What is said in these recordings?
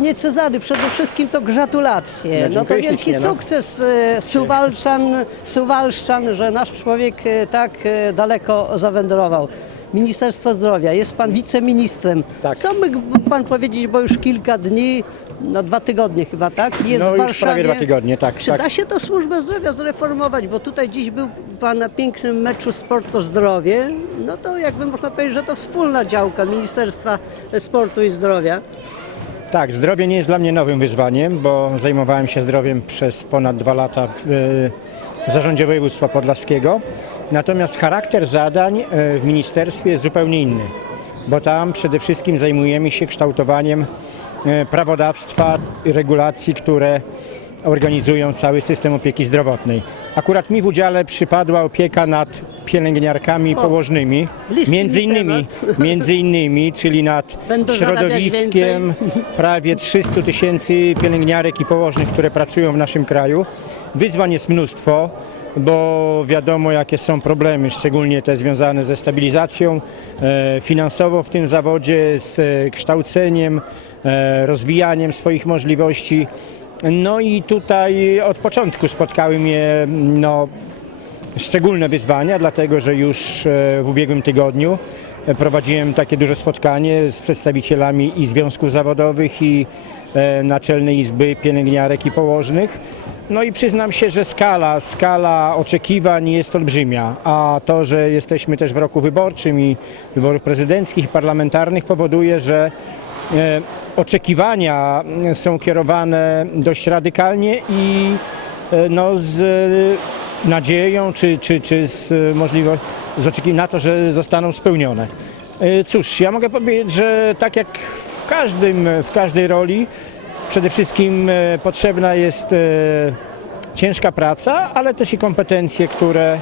Panie Cezary, przede wszystkim to gratulacje. No, No to wielki no. sukces e, Suwalczan, Suwalszczan, że nasz człowiek e, tak e, daleko zawędrował. Ministerstwo Zdrowia, jest Pan wiceministrem. Tak. Co mógł Pan powiedzieć, bo już kilka dni, no dwa tygodnie chyba, tak? Jest No w już Warszawie. prawie dwa tygodnie, tak, Czy tak. da się to służbę zdrowia zreformować? Bo tutaj dziś był Pan na pięknym meczu Sport to Zdrowie. No to jakby można powiedzieć, że to wspólna działka Ministerstwa Sportu i Zdrowia. Tak, zdrowie nie jest dla mnie nowym wyzwaniem, bo zajmowałem się zdrowiem przez ponad dwa lata w e, zarządzie województwa podlaskiego. Natomiast charakter zadań e, w ministerstwie jest zupełnie inny, bo tam przede wszystkim zajmujemy się kształtowaniem e, prawodawstwa regulacji, które organizują cały system opieki zdrowotnej. Akurat mi w udziale przypadła opieka nad pielęgniarkami położnymi, między mi innymi, między innymi, czyli nad Będą środowiskiem prawie 300 tysięcy pielęgniarek i położnych, które pracują w naszym kraju. Wyzwań jest mnóstwo, bo wiadomo jakie są problemy, szczególnie te związane ze stabilizacją e, finansową w tym zawodzie, z e, kształceniem, e, rozwijaniem swoich możliwości. No i tutaj od początku spotkały mnie no, szczególne wyzwania, dlatego że już e, w ubiegłym tygodniu e, prowadziłem takie duże spotkanie z przedstawicielami i związków zawodowych i e, Naczelnej Izby Pielęgniarek i Położnych. No i przyznam się, że skala, skala oczekiwań jest olbrzymia, a to, że jesteśmy też w roku wyborczym i wyborów prezydenckich i parlamentarnych powoduje, że oczekiwania są kierowane dość radykalnie i e, no, z nadzieją czy, czy, czy z możliwością, na to, że zostaną spełnione. E, Cóż, ja mogę powiedzieć, że tak jak w, każdym, w każdej roli, przede wszystkim e, potrzebna jest ciężka praca, ale też i kompetencje, które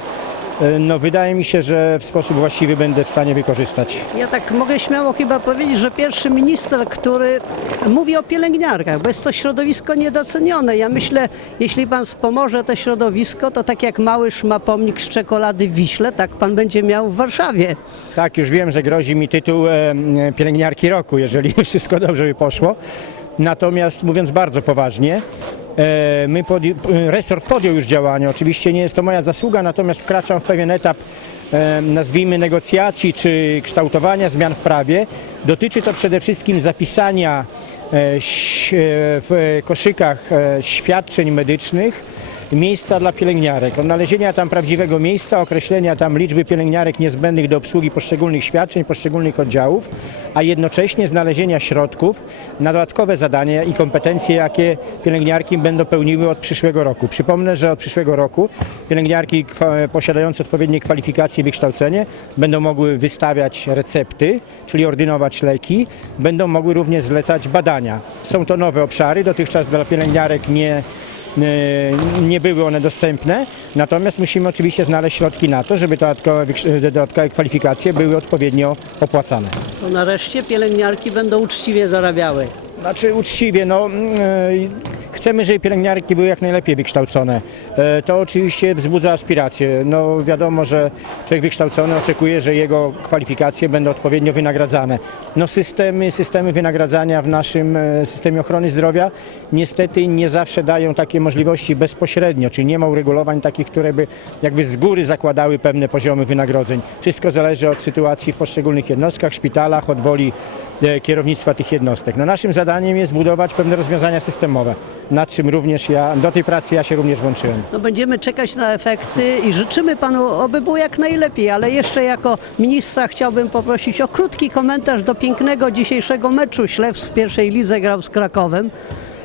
no, wydaje mi się, że w sposób właściwy będę w stanie wykorzystać. Ja tak mogę śmiało chyba powiedzieć, że pierwszy minister, który mówi o pielęgniarkach, bo jest to środowisko niedocenione. Ja myślę, jeśli pan wspomoże to środowisko, to tak jak Małysz ma pomnik z czekolady w Wiśle, tak pan będzie miał w Warszawie. Tak, już wiem, że grozi mi tytuł e, pielęgniarki roku, jeżeli wszystko dobrze by poszło. Natomiast mówiąc bardzo poważnie, e, my podj- p- resort podjął już działania. Oczywiście nie jest to moja zasługa, natomiast wkraczam w pewien etap e, nazwijmy negocjacji czy kształtowania zmian w prawie. Dotyczy to przede wszystkim zapisania e, e, w koszykach e, świadczeń medycznych miejsca dla pielęgniarek, odnalezienia tam prawdziwego miejsca, określenia tam liczby pielęgniarek niezbędnych do obsługi poszczególnych świadczeń, poszczególnych oddziałów, a jednocześnie znalezienia środków na dodatkowe zadania i kompetencje, jakie pielęgniarki będą pełniły od przyszłego roku. Przypomnę, że od przyszłego roku pielęgniarki posiadające odpowiednie kwalifikacje i wykształcenie będą mogły wystawiać recepty, czyli ordynować leki, będą mogły również zlecać badania. Są to nowe obszary, dotychczas dla pielęgniarek nie nie były one dostępne, natomiast musimy oczywiście znaleźć środki na to, żeby te dodatkowe, dodatkowe kwalifikacje były odpowiednio opłacane. To nareszcie pielęgniarki będą uczciwie zarabiały. Znaczy uczciwie, no mm, e, chcemy, żeby pielęgniarki były jak najlepiej wykształcone. E, To oczywiście wzbudza aspiracje. No wiadomo, że człowiek wykształcony oczekuje, że jego kwalifikacje będą odpowiednio wynagradzane. No systemy, systemy wynagradzania w naszym e, systemie ochrony zdrowia niestety nie zawsze dają takie możliwości bezpośrednio, czyli nie ma uregulowań takich, które by jakby z góry zakładały pewne poziomy wynagrodzeń. Wszystko zależy od sytuacji w poszczególnych jednostkach, szpitalach, od woli kierownictwa tych jednostek. No naszym zadaniem jest budować pewne rozwiązania systemowe, nad czym również ja, do tej pracy ja się również włączyłem. No będziemy czekać na efekty i życzymy panu, oby było jak najlepiej, ale jeszcze jako ministra chciałbym poprosić o krótki komentarz do pięknego dzisiejszego meczu. Ślew w pierwszej lidze grał z Krakowem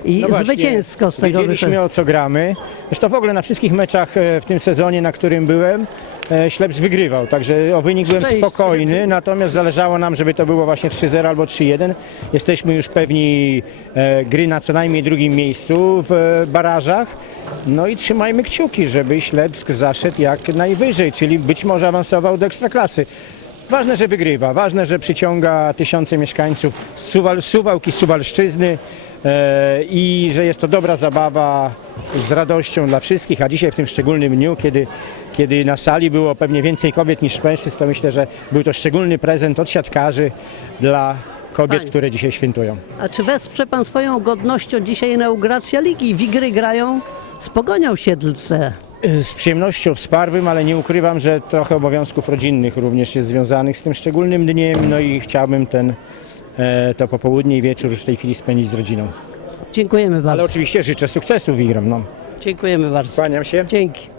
i No właśnie, zwycięsko z tego Wiedzieliśmy wyszedł. o co gramy. Zresztą w ogóle na wszystkich meczach e, w tym sezonie, na którym byłem, e, Śleps wygrywał, także o wynik byłem Szczęście. spokojny, natomiast zależało nam, żeby to było właśnie 3-0 albo 3-1. Jesteśmy już pewni e, gry na co najmniej drugim miejscu w e, barażach. No i trzymajmy kciuki, żeby Ślepsk zaszedł jak najwyżej, czyli być może awansował do ekstraklasy. Ważne, że wygrywa, ważne, że przyciąga tysiące mieszkańców Suwal, Suwałki, Suwalszczyzny e, i że jest to dobra zabawa z radością dla wszystkich, a dzisiaj w tym szczególnym dniu, kiedy, kiedy na sali było pewnie więcej kobiet niż mężczyzn, to myślę, że był to szczególny prezent od siatkarzy dla kobiet, które dzisiaj świętują. A czy wesprze pan swoją godnością dzisiaj inauguracja ligi? Wigry grają z Pogonią Siedlce. Y, Z przyjemnością wsparłbym, ale nie ukrywam, że trochę obowiązków rodzinnych również jest związanych z tym szczególnym dniem, no i chciałbym ten, e, to popołudnie i wieczór już w tej chwili spędzić z rodziną. Dziękujemy Ale bardzo. oczywiście życzę sukcesu Wigrom. No. Dziękujemy bardzo. Kłaniam się. Dzięki.